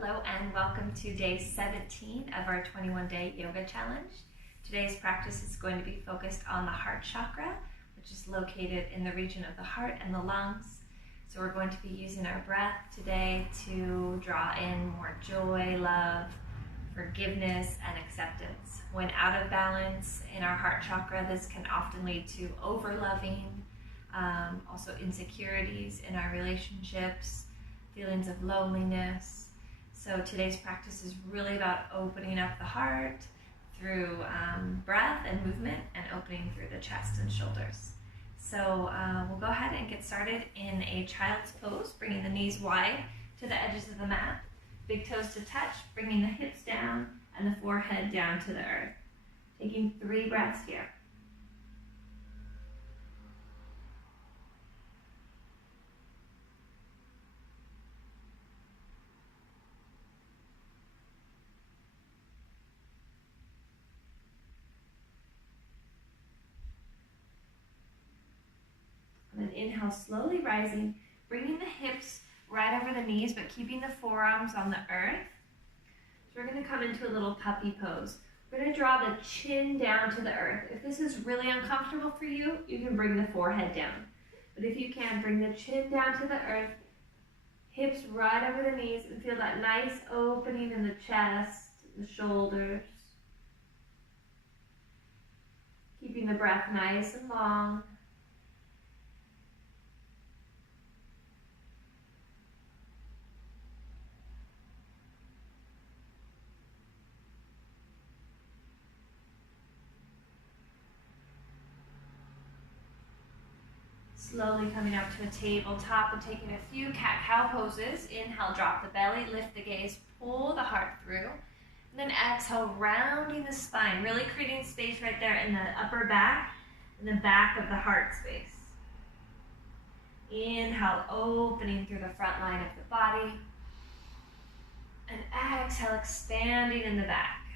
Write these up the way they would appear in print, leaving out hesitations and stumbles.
Hello and welcome to day 17 of our 21-day yoga challenge. Today's practice is going to be focused on the heart chakra, which is located in the region of the heart and the lungs. So we're going to be using our breath today to draw in more joy, love, forgiveness, and acceptance. When out of balance in our heart chakra, this can often lead to over-loving, also insecurities in our relationships, feelings of loneliness. So today's practice is really about opening up the heart through breath and movement, and opening through the chest and shoulders. So we'll go ahead and get started in a child's pose, bringing the knees wide to the edges of the mat, big toes to touch, bringing the hips down and the forehead down to the earth. Taking 3 breaths here. And then inhale, slowly rising, bringing the hips right over the knees, but keeping the forearms on the earth. So we're going to come into a little puppy pose. We're going to draw the chin down to the earth. If this is really uncomfortable for you, you can bring the forehead down. But if you can, bring the chin down to the earth, hips right over the knees, and feel that nice opening in the chest, the shoulders. Keeping the breath nice and long. Slowly coming up to a tabletop, we're taking a few cat-cow poses. Inhale, drop the belly, lift the gaze, pull the heart through. And then exhale, rounding the spine, really creating space right there in the upper back, in the back of the heart space. Inhale, opening through the front line of the body. And exhale, expanding in the back.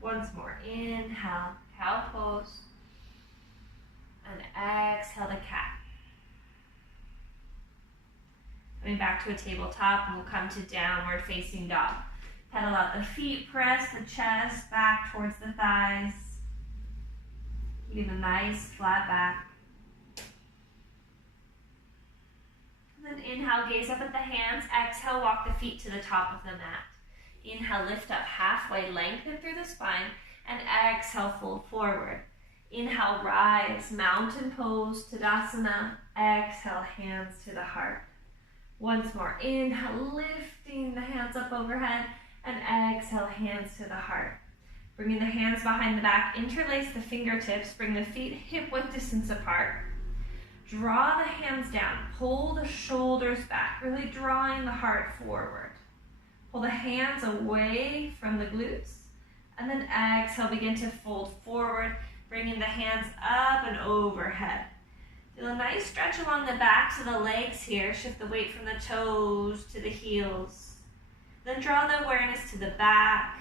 Once more, inhale, cow pose. And exhale the cat. Coming back to a tabletop, and we'll come to downward facing dog. Pedal out the feet, press the chest back towards the thighs. Keeping a nice flat back. And then inhale, gaze up at the hands. Exhale, walk the feet to the top of the mat. Inhale, lift up halfway, lengthen through the spine, and exhale, fold forward. Inhale, rise, mountain pose, Tadasana. Exhale, hands to the heart. Once more, inhale, lifting the hands up overhead, and exhale, hands to the heart. Bringing the hands behind the back, interlace the fingertips, bring the feet hip-width distance apart. Draw the hands down, pull the shoulders back, really drawing the heart forward. Pull the hands away from the glutes, and then exhale, begin to fold forward, bringing the hands up and overhead. Feel a nice stretch along the backs of the legs here. Shift the weight from the toes to the heels. Then draw the awareness to the back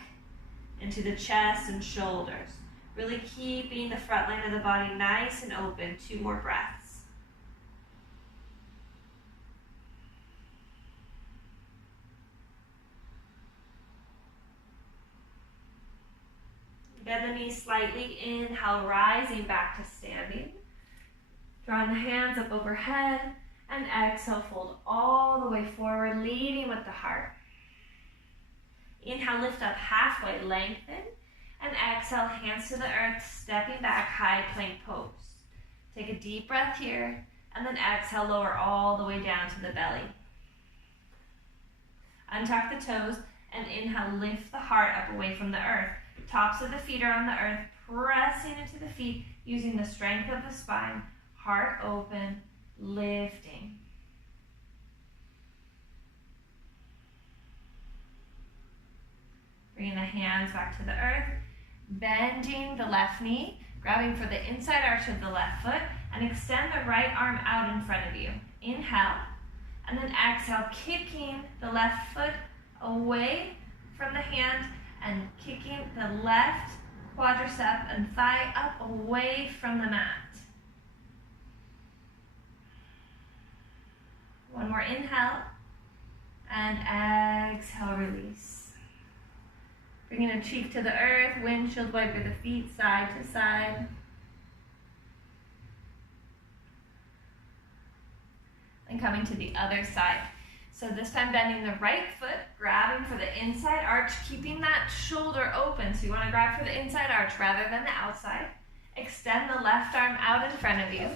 and to the chest and shoulders. Really keeping the front line of the body nice and open. 2 more breaths. Bend the knees slightly. Inhale, rising back to standing. Drawing the hands up overhead. And exhale, fold all the way forward, leading with the heart. Inhale, lift up halfway, lengthen. And exhale, hands to the earth, stepping back, high plank pose. Take a deep breath here. And then exhale, lower all the way down to the belly. Untuck the toes. And inhale, lift the heart up away from the earth. Tops of the feet are on the earth, pressing into the feet, using the strength of the spine, heart open, lifting. Bringing the hands back to the earth, bending the left knee, grabbing for the inside arch of the left foot, and extend the right arm out in front of you. Inhale, and then exhale, kicking the left foot away from the hand, and kicking the left quadricep and thigh up away from the mat. One more inhale, And exhale, release. Bringing a cheek to the earth, windshield wiper the feet side to side. And coming to the other side. So this time bending the right foot, grabbing for the inside arch, keeping that shoulder open. So you want to grab for the inside arch rather than the outside. Extend the left arm out in front of you.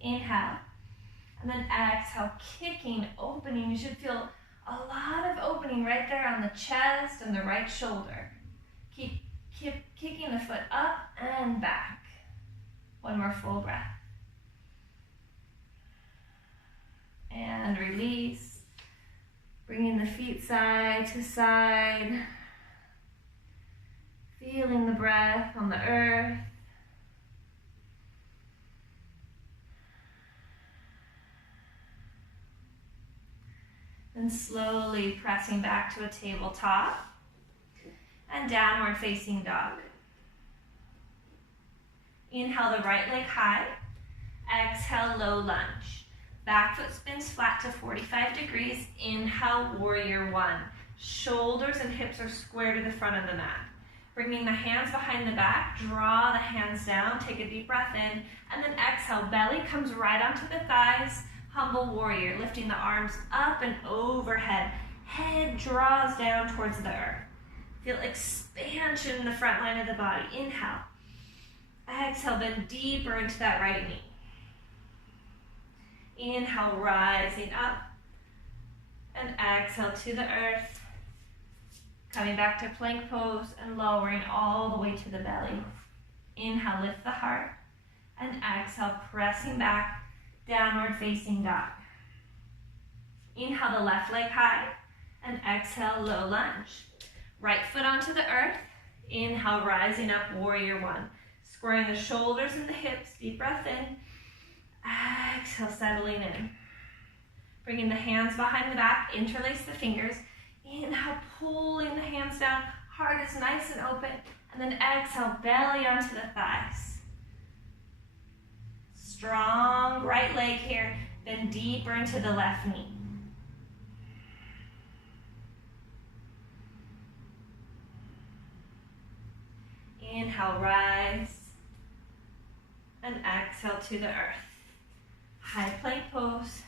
Inhale. And then exhale, kicking, opening. You should feel a lot of opening right there on the chest and the right shoulder. Keep kicking the foot up and back. One more full breath. And release. Bringing the feet side to side. Feeling the breath on the earth. And slowly pressing back to a tabletop. And downward facing dog. Inhale the right leg high. Exhale, low lunge. Back foot spins flat to 45 degrees. Inhale, warrior one. Shoulders and hips are square to the front of the mat. Bringing the hands behind the back, draw the hands down, take a deep breath in, and then exhale, belly comes right onto the thighs, humble warrior, lifting the arms up and overhead. Head draws down towards the earth. Feel expansion in the front line of the body. Inhale. Exhale, bend deeper into that right knee. Inhale, rising up, and exhale to the earth. Coming back to plank pose and lowering all the way to the belly. Inhale, lift the heart, and exhale, pressing back, downward facing dog. Inhale the left leg high, and exhale, low lunge. Right foot onto the earth. Inhale, rising up, warrior one. Squaring the shoulders and the hips, deep breath in. Exhale, settling in. Bringing the hands behind the back, interlace the fingers. Inhale, pulling the hands down, heart is nice and open. And then exhale, belly onto the thighs. Strong right leg here, then deeper into the left knee. Inhale, rise. And exhale to the earth. High plank pose.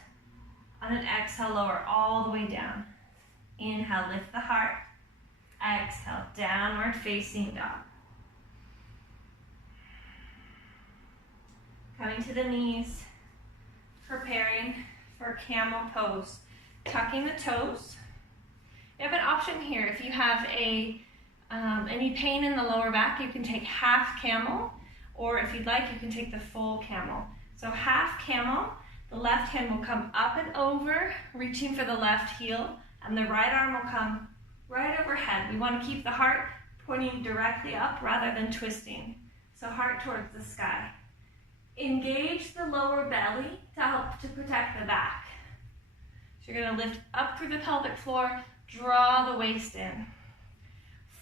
On an exhale, lower all the way down. Inhale, lift the heart. Exhale, downward facing dog. Coming to the knees, preparing for camel pose. Tucking the toes. You have an option here. If you have any pain in the lower back, you can take half camel, or if you'd like, you can take the full camel. So half camel, the left hand will come up and over, reaching for the left heel, and the right arm will come right overhead. We want to keep the heart pointing directly up rather than twisting. So heart towards the sky. Engage the lower belly to help to protect the back. So you're going to lift up through the pelvic floor, draw the waist in.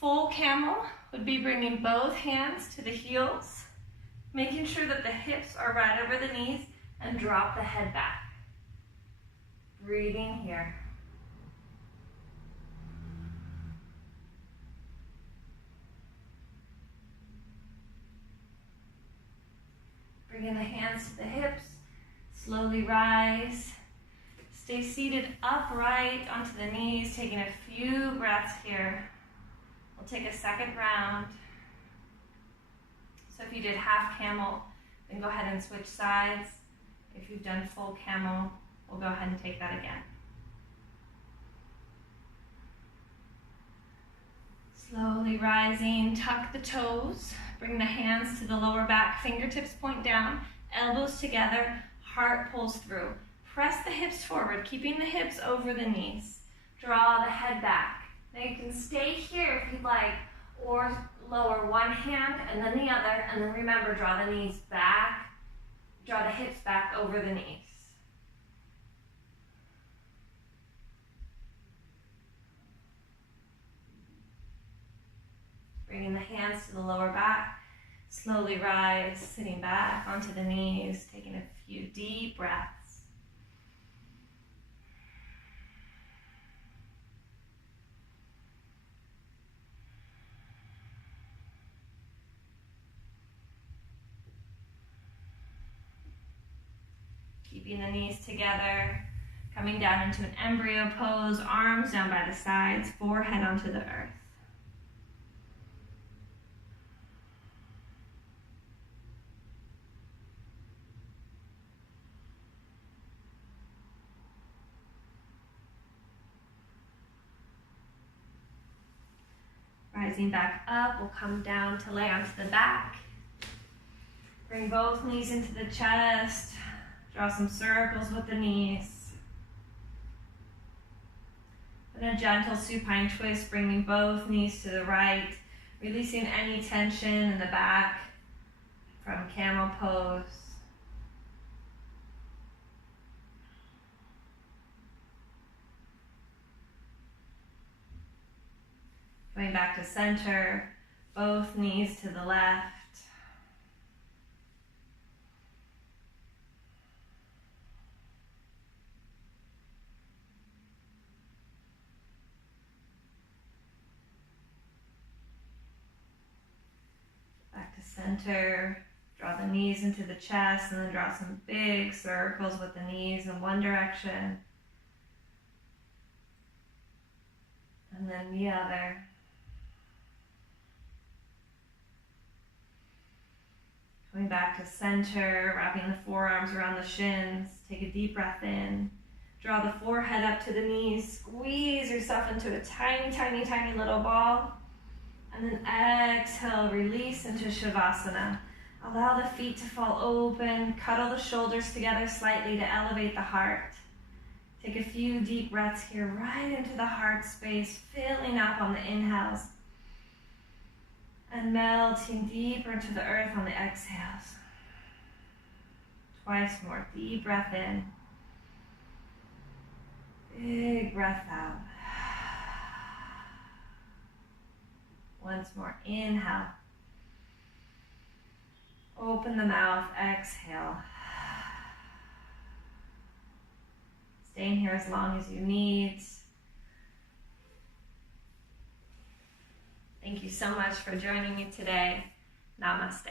Full camel would be bringing both hands to the heels, making sure that the hips are right over the knees, and drop the head back. Breathing here. Bringing the hands to the hips, slowly rise. Stay seated upright onto the knees, taking a few breaths here. We'll take a second round. So if you did half camel, then go ahead and switch sides. If you've done full camel, we'll go ahead and take that again. Slowly rising, tuck the toes, bring the hands to the lower back, fingertips point down, elbows together, heart pulls through. Press the hips forward, keeping the hips over the knees. Draw the head back. Now you can stay here if you'd like, or lower one hand and then the other, and then remember, draw the knees back, draw the hips back over the knees. Bringing the hands to the lower back, slowly rise, sitting back onto the knees, taking a few deep breaths. Keeping the knees together. Coming down into an embryo pose, arms down by the sides, forehead onto the earth. Rising back up, we'll come down to lay onto the back. Bring both knees into the chest. Draw some circles with the knees. Then a gentle supine twist, bringing both knees to the right, releasing any tension in the back from camel pose. Going back to center, both knees to the left. Back to center, draw the knees into the chest and then draw some big circles with the knees in one direction. And then the other. Coming back to center, wrapping the forearms around the shins. Take a deep breath in. Draw the forehead up to the knees. Squeeze yourself into a tiny, tiny, tiny little ball. And then exhale, release into Shavasana. Allow the feet to fall open. Cuddle the shoulders together slightly to elevate the heart. Take a few deep breaths here, right into the heart space, filling up on the inhales. And melting deeper into the earth on the exhales. Twice more. Deep breath in. Big breath out. Once more. Inhale. Open the mouth. Exhale. Staying here as long as you need. Thank you so much for joining me today. Namaste.